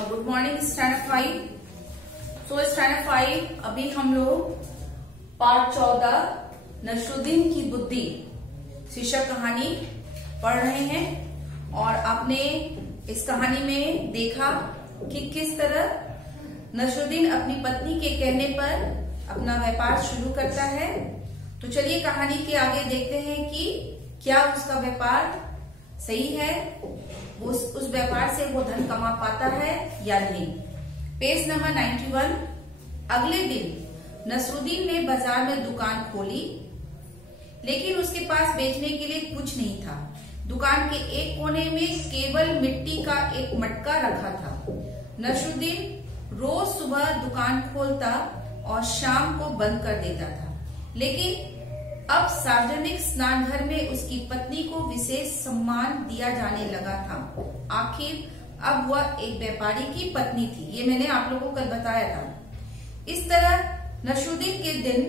Good morning standard 5। So standard 5 अभी हम लोग पार्ट 14 नसरुद्दीन की बुद्धि शीर्षक कहानी पढ़ रहे हैं। और आपने इस कहानी में देखा कि किस तरह नसरुद्दीन अपनी पत्नी के कहने पर अपना व्यापार शुरू करता है। तो चलिए कहानी के आगे देखते हैं कि क्या उसका व्यापार सही है, उस व्यापार से वो धन कमा पाता है या नहीं। Page number 91। अगले दिन नसरुद्दीन ने बाजार में दुकान खोली, लेकिन उसके पास बेचने के लिए कुछ नहीं था। दुकान के एक कोने में केवल मिट्टी का एक मटका रखा था। नसरुद्दीन रोज सुबह दुकान खोलता और शाम को बंद कर देता था, लेकिन अब सार्वजनिक स्नान घर में उसकी पत्नी को विशेष सम्मान दिया जाने लगा था। आखिर अब वह एक व्यापारी की पत्नी थी, ये मैंने आप लोगों को कल बताया था। इस तरह नसरुद्दीन के दिन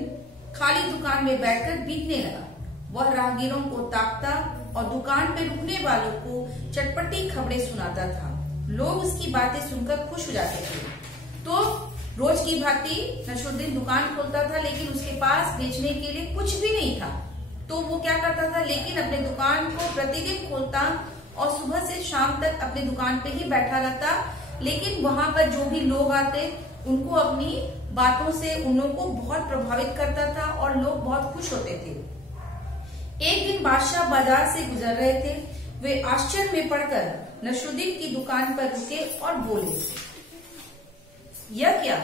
खाली दुकान में बैठकर बीतने लगा। वह राहगीरों को ताकता और दुकान पे रुकने वालों को चटपटी खबरें सुनाता था। लोग उसकी बातें सुनकर खुश हो जाते थे। तो रोज की भांति नसरुद्दीन दुकान खोलता था, लेकिन उसके पास बेचने के लिए कुछ भी नहीं था। तो वो क्या करता था, लेकिन अपने दुकान को प्रतिदिन खोलता और सुबह से शाम तक अपनी दुकान पे ही बैठा रहता। लेकिन वहां पर जो भी लोग आते उनको अपनी बातों से उन लोगों को बहुत प्रभावित करता था और लोग बहुत खुश होते थे। एक दिन बादशाह बाजार से गुजर रहे थे। वे आश्चर्य में पड़कर नसरुद्दीन की दुकान पर रुके और बोले, यह क्या,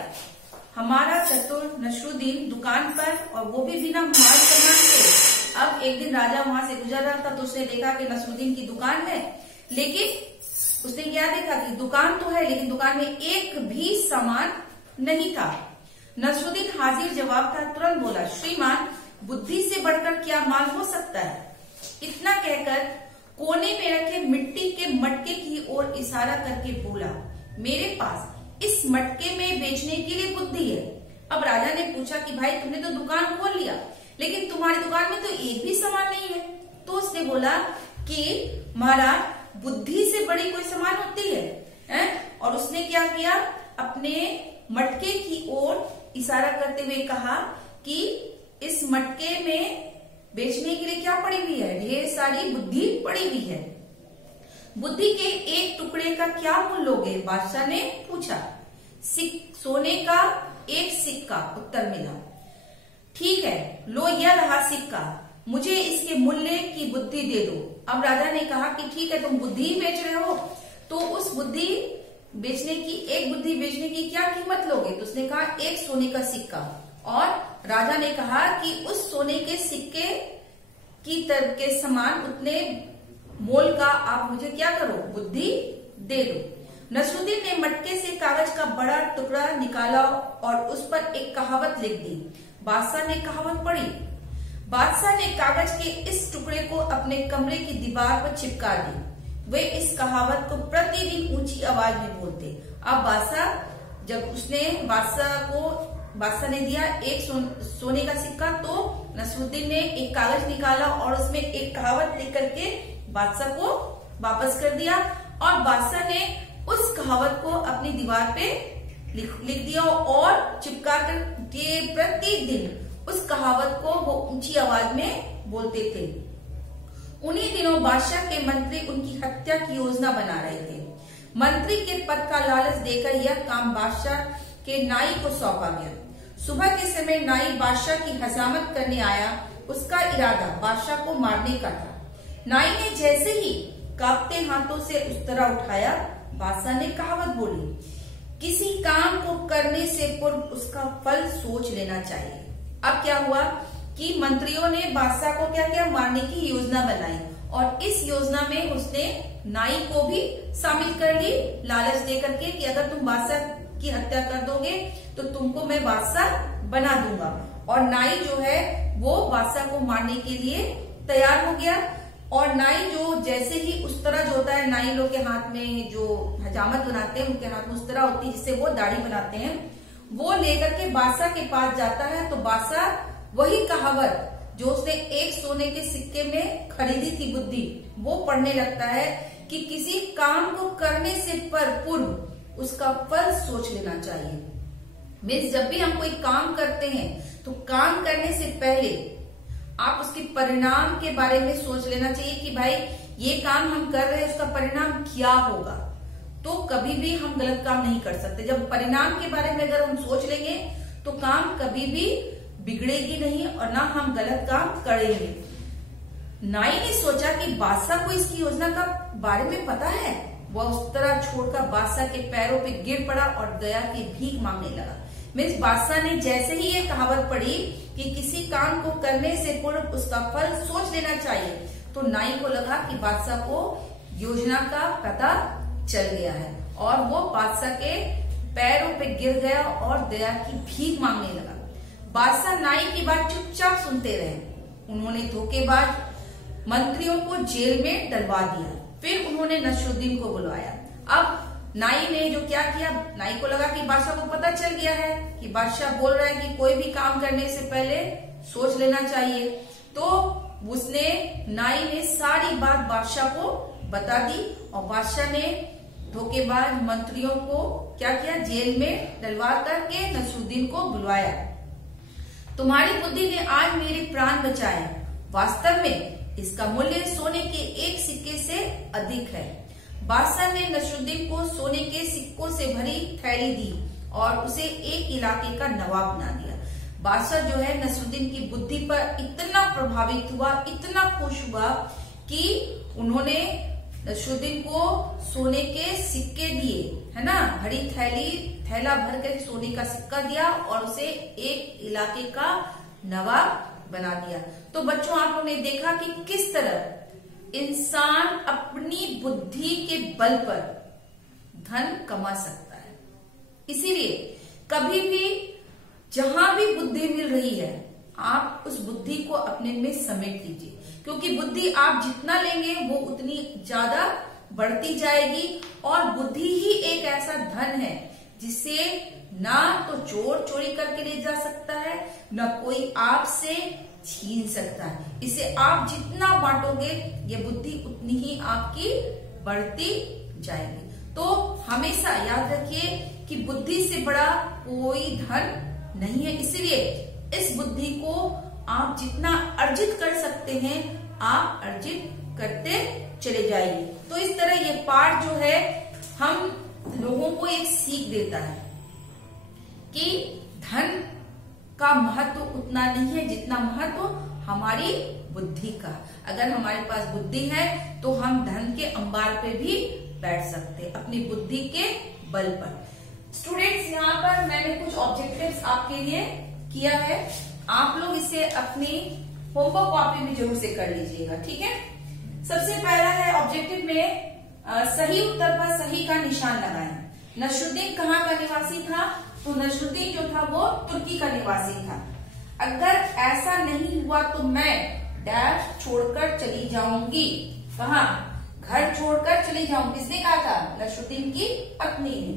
हमारा चतुर नसरुद्दीन दुकान पर, और वो भी बिना माल सामान के। अब एक दिन राजा वहां से गुजर रहा था तो उसने देखा कि नसरुद्दीन की दुकान है, लेकिन उसने क्या देखा कि दुकान तो है लेकिन दुकान में एक भी सामान नहीं था। नसरुद्दीन हाजिर जवाब था, तुरंत बोला, श्रीमान, बुद्धि से बढ़कर क्या माल हो सकता है। इतना कहकर कोने में रखे मिट्टी के मटके की ओर इशारा करके बोला, मेरे पास इस मटके में बेचने के लिए बुद्धि है। अब राजा ने पूछा कि भाई तुमने तो दुकान खोल लिया, लेकिन तुम्हारी दुकान में तो एक भी सामान नहीं है। तो उसने बोला कि महाराज, बुद्धि से बड़ी कोई सामान होती है? और उसने क्या किया, अपने मटके की ओर इशारा करते हुए कहा कि इस मटके में बेचने के लिए क्या पड़ी हुई है, ढेर सारी बुद्धि पड़ी हुई है। बुद्धि के एक टुकड़े का क्या मूल्य लोगे, बादशाह ने पूछा। सोने का एक सिक्का, उत्तर मिला। ठीक है, लो यह रहा सिक्का, मुझे इसके मूल्य की बुद्धि दे दो। अब राजा ने कहा कि ठीक है, तुम बुद्धि बेच रहे हो, तो उस बुद्धि बेचने की, एक बुद्धि बेचने की क्या कीमत लोगे। तो उसने कहा एक सोने का सिक्का। और राजा ने कहा कि उस सोने के सिक्के की तरह के समान उतने मोल का आप मुझे क्या करो, बुद्धि दे दो। नसरुद्दीन ने मटके से कागज का बड़ा टुकड़ा निकाला और उस पर एक कहावत लिख दी। बादशाह ने कहावत पढ़ी। बादशाह ने कागज के इस टुकड़े को अपने कमरे की दीवार पर चिपका दी। वे इस कहावत को प्रतिदिन ऊंची आवाज में बोलते। अब बादशाह ने दिया एक सोने का सिक्का, तो नसरुद्दीन ने एक कागज निकाला और उसमें एक कहावत लिख करके बादशाह को वापस कर दिया। और बादशाह ने उस कहावत को अपनी दीवार पे लिख दिया और चिपका कर प्रतिदिन उस कहावत को वो ऊंची आवाज में बोलते थे। उन्हीं दिनों बादशाह के मंत्री उनकी हत्या की योजना बना रहे थे। मंत्री के पद का लालच देकर यह काम बादशाह के नाई को सौंपा गया। सुबह के समय नाई बादशाह की हजामत करने आया। उसका इरादा बादशाह को मारने का था। नाई ने जैसे ही कांपते हाथों से उस तरह उठाया, बादशाह ने कहावत बोली, किसी काम को करने से पूर्व उसका फल सोच लेना चाहिए। अब क्या हुआ कि मंत्रियों ने बादशाह को क्या किया, मारने की योजना बनाई। और इस योजना में उसने नाई को भी शामिल कर ली, लालच दे करके कि अगर तुम बादशाह की हत्या कर दोगे तो तुमको मैं बादशाह बना दूंगा। और नाई जो है वो बादशाह को मारने के लिए तैयार हो गया। और नाई जो जैसे ही उस तरह जो होता है, नाई लोग के हाथ में जो हजामत बनाते हैं उनके हाथ में उस तरह होती है जिससे वो दाढ़ी बनाते हैं, वो लेकर के बादशाह के पास जाता है। तो बादशाह वही कहावत जो उसने एक सोने के सिक्के में खरीदी थी बुद्धि, वो पढ़ने लगता है कि किसी काम को करने से पूर्व उसका फल सोच लेना चाहिए। मीन्स जब भी हम कोई काम करते हैं तो काम करने से पहले आप उसके परिणाम के बारे में सोच लेना चाहिए कि भाई ये काम हम कर रहे हैं, उसका परिणाम क्या होगा। तो कभी भी हम गलत काम नहीं कर सकते। जब परिणाम के बारे में अगर हम सोच लेंगे तो काम कभी भी बिगड़ेगी नहीं और ना हम गलत काम करेंगे। नाई ने सोचा कि बादशाह को इसकी योजना का बारे में पता है। वह उस तरह छोड़कर बादशाह के पैरों पे गिर पड़ा और दया की भीख मांगने लगा। मीन्स बादशाह ने जैसे ही ये कहावत पढ़ी कि किसी काम को करने से पूर्व उसका फल सोच लेना चाहिए, तो नाई को लगा कि बादशाह को योजना का पता चल गया है और वो बादशाह के पैरों पे गिर गया और दया की भीख मांगने लगा। बादशाह नाई की बात चुपचाप सुनते रहे। उन्होंने धोखेबाज मंत्रियों को जेल में डलवा दिया। फिर उन्होंने नसरुद्दीन को बुलवाया। अब नाई ने जो क्या किया, नाई को लगा कि बादशाह को पता चल गया है कि बादशाह बोल रहा है कि कोई भी काम करने से पहले सोच लेना चाहिए। तो नाई ने सारी बात बादशाह को बता दी और बादशाह ने धोखेबाज मंत्रियों को क्या किया, जेल में डलवा करके नसरुद्दीन को बुलवाया। तुम्हारी बुद्धि ने आज मेरे प्राण बचाए। वास्तव में इसका मूल्य सोने के एक सिक्के से अधिक है। बादशाह ने नसरुद्दीन को सोने के सिक्कों से भरी थैली दी और उसे एक इलाके का नवाब बना दिया। बादशाह जो है नसरुद्दीन की बुद्धि पर इतना प्रभावित हुआ, इतना खुश हुआ कि उन्होंने नसरुद्दीन को सोने के सिक्के दिए, है ना, भरी थैला भर कर सोने का सिक्का दिया और उसे एक इलाके का नवाब बना दिया। तो बच्चों आप लोगों ने देखा कि किस तरह इंसान अपनी बुद्धि के बल पर धन कमा सकता है। इसीलिए कभी भी जहां भी बुद्धि मिल रही है आप उस बुद्धि को अपने में समेट लीजिए, क्योंकि बुद्धि आप जितना लेंगे वो उतनी ज्यादा बढ़ती जाएगी। और बुद्धि ही एक ऐसा धन है जिसे ना तो चोर चोरी करके ले जा सकता है, ना कोई आपसे छीन सकता है। इसे आप जितना बांटोगे ये बुद्धि उतनी ही आपकी बढ़ती जाएगी। तो हमेशा याद रखिए कि बुद्धि से बड़ा कोई धन नहीं है। इसलिए इस बुद्धि को आप जितना अर्जित कर सकते हैं आप अर्जित करते चले जाइए। तो इस तरह ये पाठ जो है हम लोगों को एक सीख देता है कि धन का महत्व उतना नहीं है जितना महत्व हमारी बुद्धि का। अगर हमारे पास बुद्धि है तो हम धन के अंबार पे भी बैठ सकते हैं अपनी बुद्धि के बल पर। स्टूडेंट्स यहाँ पर मैंने कुछ ऑब्जेक्टिव्स आपके लिए किया है, आप लोग इसे अपनी होमवर्क कॉपी में जरूर से कर लीजिएगा, ठीक है। सबसे पहला है ऑब्जेक्टिव में सही उत्तर पर सही का निशान लगाएं। नसरुद्दीन कहाँ का निवासी था? तो नसरुद्दीन जो था वो तुर्की का निवासी था। अगर ऐसा नहीं हुआ तो मैं डैश छोड़कर चली जाऊंगी। कहा? घर छोड़कर चली जाऊंगी। किसने कहा था? नसरुद्दीन की पत्नी ने।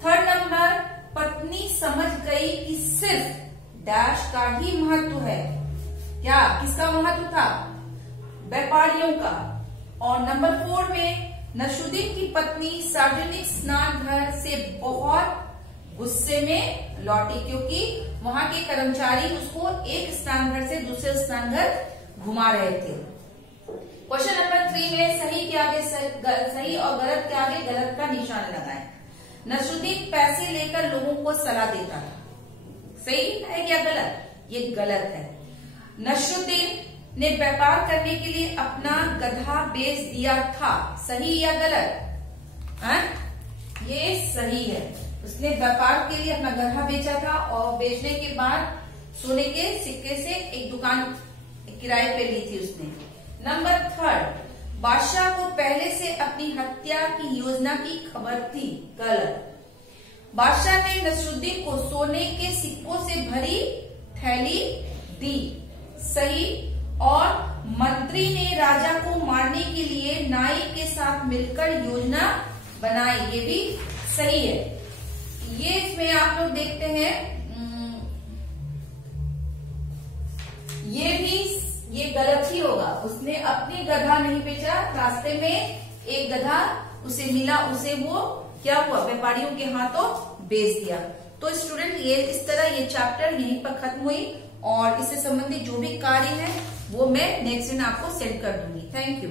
थर्ड नंबर, पत्नी समझ गई कि सिर्फ डैश का ही महत्व है। क्या किसका महत्व था? व्यापारियों का। और नंबर 4 में नसरुद्दीन की पत्नी सार्वजनिक स्नान घर से बहुत गुस्से में लौटी, क्योंकि वहां के कर्मचारी उसको एक स्नान घर से दूसरे स्नान घर घुमा रहे थे। क्वेश्चन नंबर 3 में सही के आगे सही और गलत के आगे गलत का निशान लगाएं। नसरुद्दीन पैसे लेकर लोगों को सलाह देता था। सही है या गलत? ये गलत है। नसरुद्दीन ने व्यापार करने के लिए अपना गधा बेच दिया था। सही या गलत? ये सही है। उसने व्यापार के लिए अपना गधा बेचा था और बेचने के बाद सोने के सिक्के से एक दुकान किराए पे ली थी उसने। नंबर 3, बादशाह को पहले से अपनी हत्या की योजना की खबर थी। गलत। बादशाह ने नसरुद्दीन को सोने के सिक्कों से भरी थैली दी। सही। और मंत्री ने राजा को मारने के लिए नाई के साथ मिलकर योजना बनाई। ये भी सही है। ये इसमें आप लोग देखते हैं ये गलत ही होगा। उसने अपनी गधा नहीं बेचा, रास्ते में एक गधा उसे मिला, उसे वो क्या हुआ, व्यापारियों के हाथों बेच दिया। तो स्टूडेंट ये इस तरह ये चैप्टर यहीं पर खत्म हुई और इससे संबंधित जो भी कार्य है वो मैं नेक्स्ट दिन आपको सेंड कर दूंगी। Thank you.